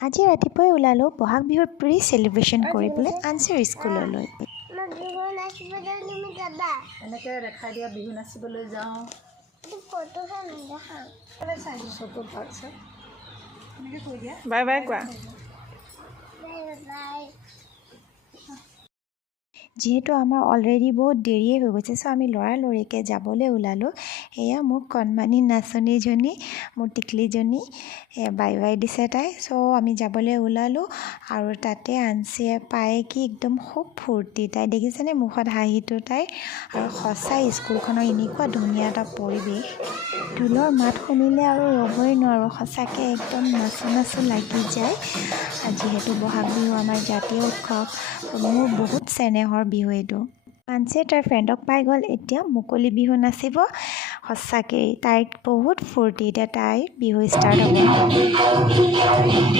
আজি ৰাতিপুৱাই ওলালোঁ বহাগ বিহুৰ প্ৰি চেলিব্ৰেশ্যন কৰিবলৈ আনচিৰ স্কুললৈ। এনেকৈ দেখাই দিয়া বিহু নাচিবলৈ যাওঁ। বাই বাই কোৱা। যিহেতু আমাৰ অলৰেডি বহুত দেৰিয়ে হৈ গৈছে, চ' আমি লৰালৰিকৈ যাবলৈ ওলালোঁ। এয়া মোৰ কণমানি নাচনীজনী, মোৰ টিকলিজনী, বাই বাই দিছে তাই। চ' আমি যাবলৈ ওলালোঁ আৰু তাতে আনচিয়ে পায় কি একদম খুব ফূৰ্তি। তাই দেখিছেনে মুখত হাঁহিটো তাইৰ। আৰু সঁচাই স্কুলখনৰ এনেকুৱা ধুনীয়া এটা পৰিৱেশ, ঢোলৰ মাত শুনিলে আৰু ৰ'বই নোৱাৰোঁ। সঁচাকৈ একদম নাচো নাচো লাগি যায়। যিহেতু বহাগ বিহু আমাৰ জাতীয় উৎসৱ, মোৰ বহুত চেনেহৰ বিহু এইটো। আনচিয়ে তাৰ ফ্ৰেণ্ডক পাই গ'ল, এতিয়া মুকলি বিহু নাচিব। সঁচাকৈ তাইৰ বহুত ফূৰ্তি, এতিয়া তাই বিহু ষ্টাৰ্ট হ'ব।